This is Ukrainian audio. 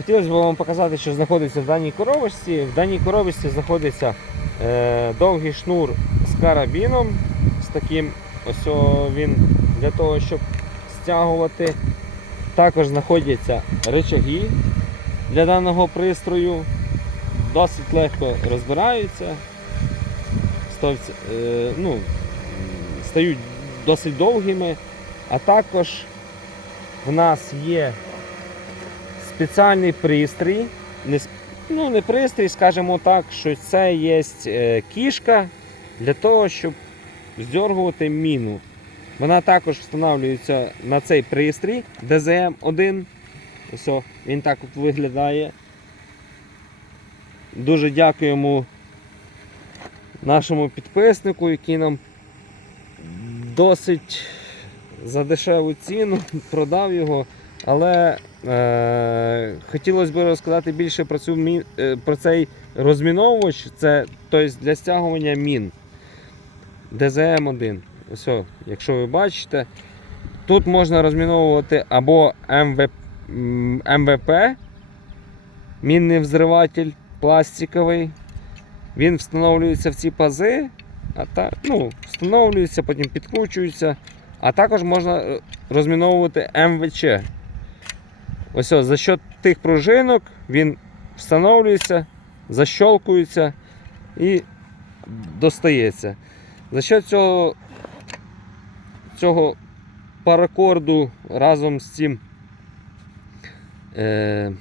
Хотілося б вам показати, що знаходиться в даній коробочці. В даній коробочці знаходиться е, довгий шнур з карабіном. З таким ось він для того, щоб стягувати. Також знаходяться речаги для даного пристрою. Досить легко розбираються. Стовці- е, ну, стають досить довгими. А також в нас є спеціальний пристрій. Не, ну, не пристрій, скажімо так, що це є е, кішка для того, щоб здергувати міну. Вона також встановлюється на цей пристрій DZM-1. Ось, він так от виглядає. Дуже дякуємо нашому підписнику, який нам досить за дешеву ціну продав його. Але хотілося б розказати більше про, цю, е, про цей розміновувач. Це тобто, для стягування мін. ДЗМ-1. Ось, якщо ви бачите, тут можна розміновувати або МВ, МВП, мінний взриватель пластиковий. Він встановлюється в ці пази, а та, ну, встановлюється, потім підкручується. А також можна е, розміновувати МВЧ. Ось ось, за счет тих пружинок він встановлюється, защолкується і достається. За счет цього, цього паракорду разом з цим е,